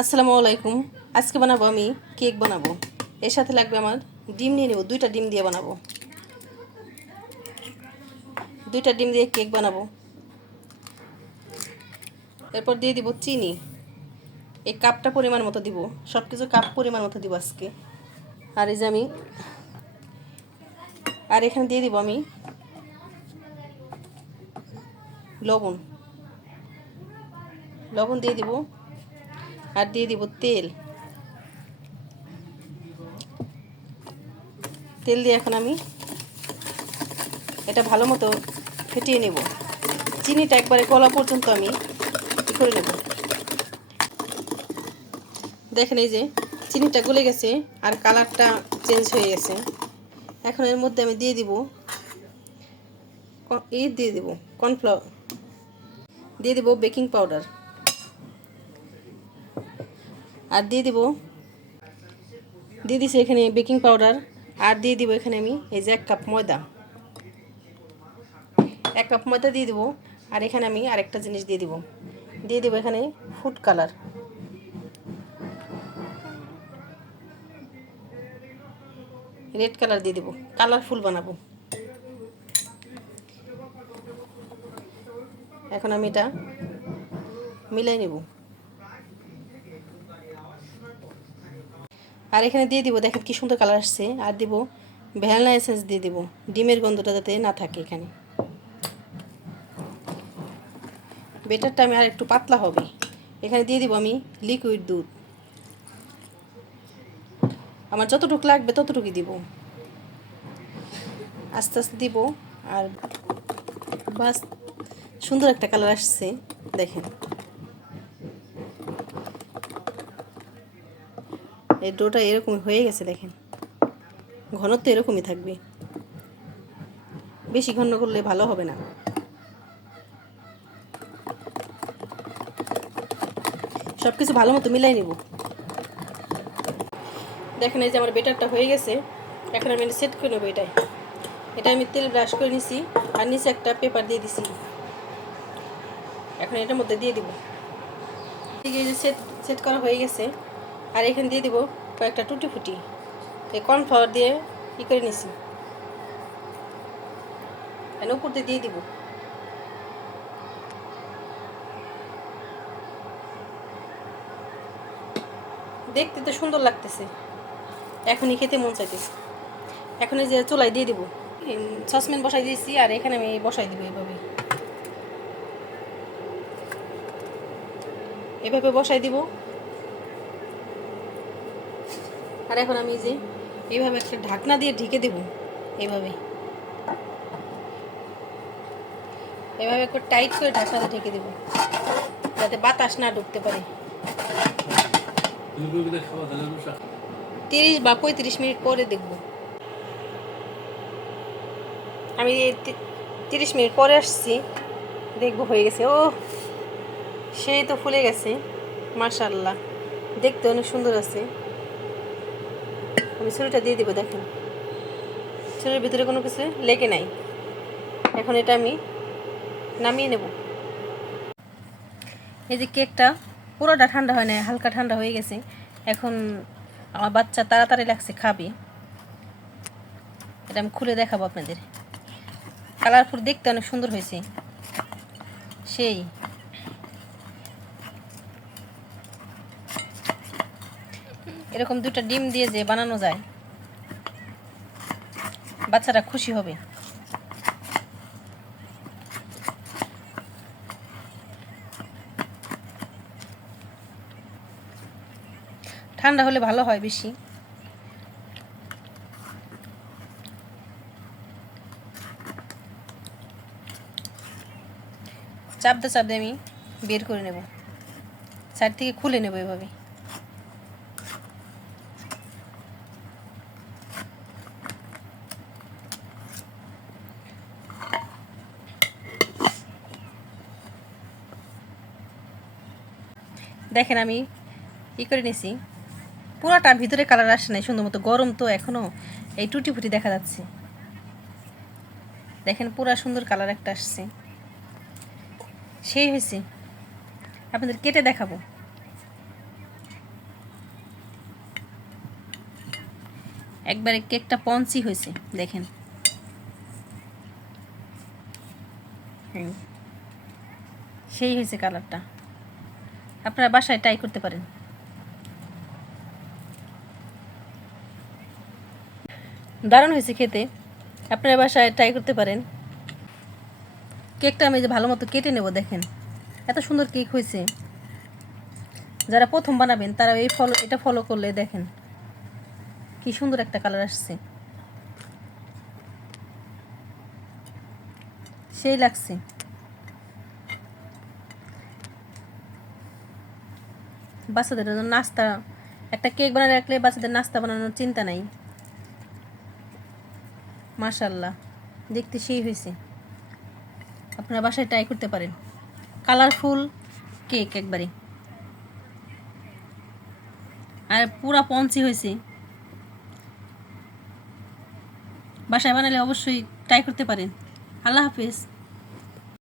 আসসালামু আলাইকুম। আজকে বানাবো আমি কেক বানাবো। এর সাথে লাগবে আমার ডিম নিয়ে নেব, 2টা ডিম দিয়ে বানাবো। 2টা ডিম দিয়ে কেক বানাবো। এরপর দিয়ে দিব চিনি, এই কাপটা পরিমাণ মতো দিব, সব কিছু কাপ পরিমাণ মতো দিব আজকে। আর এই যে এখানে দিয়ে দিব আমি লবণ লবণ দিয়ে দিব। আর দিয়ে দিব তেল দিয়ে এখন আমি এটা ভালো মতো ফেটিয়ে নেব। চিনিটা একবারে গলা পর্যন্ত আমি করে নেব। দেখেন এই যে চিনিটা গলে গেছে আর কালারটা চেঞ্জ হয়ে গেছে। এখন এর মধ্যে আমি দিয়ে দিব কর্নফ্লাওয়ার, দিয়ে দিব বেকিং পাউডার, আর দিয়ে দিছি এখানে বেকিং পাউডার। আর দিয়ে দিব এখানে আমি এই যে 1 কাপ ময়দা, 1 কাপ ময়দা দিয়ে দিব। আর এখানে আমি আরেকটা জিনিস দিয়ে দিব এখানে ফুড কালার। রেড কালার দিয়ে দিব, কালারফুল বানাবো। এখন আমি এটা মিলাই নেব। আর এখানে দিয়ে দিব, দেখেন কি সুন্দর কালার আসছে। আর দিব ভ্যানিলা এসেন্স দিয়ে দিব, ডিমের গন্ধটা যাতে না থাকে। এখানে বেটারটা আমি আর একটু পাতলা হবে। এখানে দিয়ে দিব আমি লিকুইড দুধ, আমার যতটুকু লাগবে ততটুকুই দিব। আস্তে আস্তে দিব। আর বাস সুন্দর একটা কালার আসছে, দেখেন। এই ডোটা এরকমই হয়ে গেছে, দেখেন। ঘনত্ব এরকমই থাকবে, বেশি ঘন করলে ভালো হবে না। সব কিছু ভালো মতো মিলাই নেব। দেখেন এই যে আমার বেটারটা হয়ে গেছে। এখন আমি সেট করে নেবো। এটা আমি তেল ব্রাশ করে নিছি আর নিচে একটা পেপার দিয়ে দিছি। এখন এটার মধ্যে দিয়ে দিব। এই যে সেট করা হয়ে গেছে। আর এখানে দিয়ে দিব কয়েকটা টুটি ফুটি, এই কর্নফ্লাওয়ার দিয়ে করে নিছি। আর উপর দিয়ে দিব। দেখতে তো সুন্দর লাগতেছে, এখনই খেতে মন চাইতেছে। এখন এই যে চুলায় দিয়ে দিব, সসপ্যান বসাই দিয়েছি। আর এখানে আমি বসাই দিব এভাবে বসাই দিব। আর এখন আমি যে এইভাবে একটা ঢাকনা দিয়ে ঢেকে দেব। এভাবে একটু টাইট করে ঢাকনা দিয়ে ঢেকে দেব, যাতে বাতাস না ঢুকতে পারে। 30 বা 35 মিনিট পরে দেখব। আমি 30 মিনিট পরে আসছি, দেখবো হয়ে গেছে। ও সেই তো ফুলে গেছে, মাশাআল্লাহ, দেখতে অনেক সুন্দর আছে। আমি ছুরিটা দিয়ে দিব, দেখেন ছুরির ভিতরে কোনো কিছু লেগে নাই। এখন এটা আমি নামিয়ে নেব। এই যে কেকটা পুরোটা ঠান্ডা হয় না, হালকা ঠান্ডা হয়ে গেছে। এখন আমার বাচ্চা তাড়াতাড়ি লাগছে খাবে। এটা আমি খুলে দেখাবো আপনাদের। কালারফুল, দেখতে অনেক সুন্দর হয়েছে। সেই এরকম 2টা ডিম দিয়ে যে বানানো যায়, বাচ্চারা খুশি হবে। ঠান্ডা হলে ভালো হয় বেশি। চাপতে চাপতে আমি বের করে নেব, সাইড থেকে খুলে নেব এভাবে। দেখেন আমি করে নিছি। পুরাটা ভিতরে কালার আসে নাই সুন্দর মতো, গরম তো এখনো, এই টুটি ফুটি দেখা যাচ্ছে। দেখেন পুরা সুন্দর কালার একটা আসছে, সেই হয়েছে। আপনাদের কেটে দেখাবো। একবারে কেকটা পঞ্চি হয়েছে দেখেন। সেই হয়েছে কালারটা। আপনারা বাসায় ট্রাই করতে পারেন। দারুণ হয়েছে খেতে, আপনারা বাসায় ট্রাই করতে পারেন। কেকটা আমি যে ভালো মতো কেটে নেব, দেখেন এত সুন্দর কেক হয়েছে। যারা প্রথম বানাবেন তারা এটা ফলো করলে দেখেন কি সুন্দর একটা কালার আসছে, সেই লাগছে। বাচ্চাদের জন্য নাস্তা, একটা কেক বানিয়ে রাখলে বাচ্চাদের নাস্তা বানানোর চিন্তা নাই। মাশাআল্লাহ, দেখতে সেই হয়েছে। আপনারা বাসায় ট্রাই করতে পারেন। কালারফুল কেক একবারে, আর পুরা পঞ্চি হয়েছে। বাসায় বানালে অবশ্যই ট্রাই করতে পারেন। আল্লাহ হাফিজ।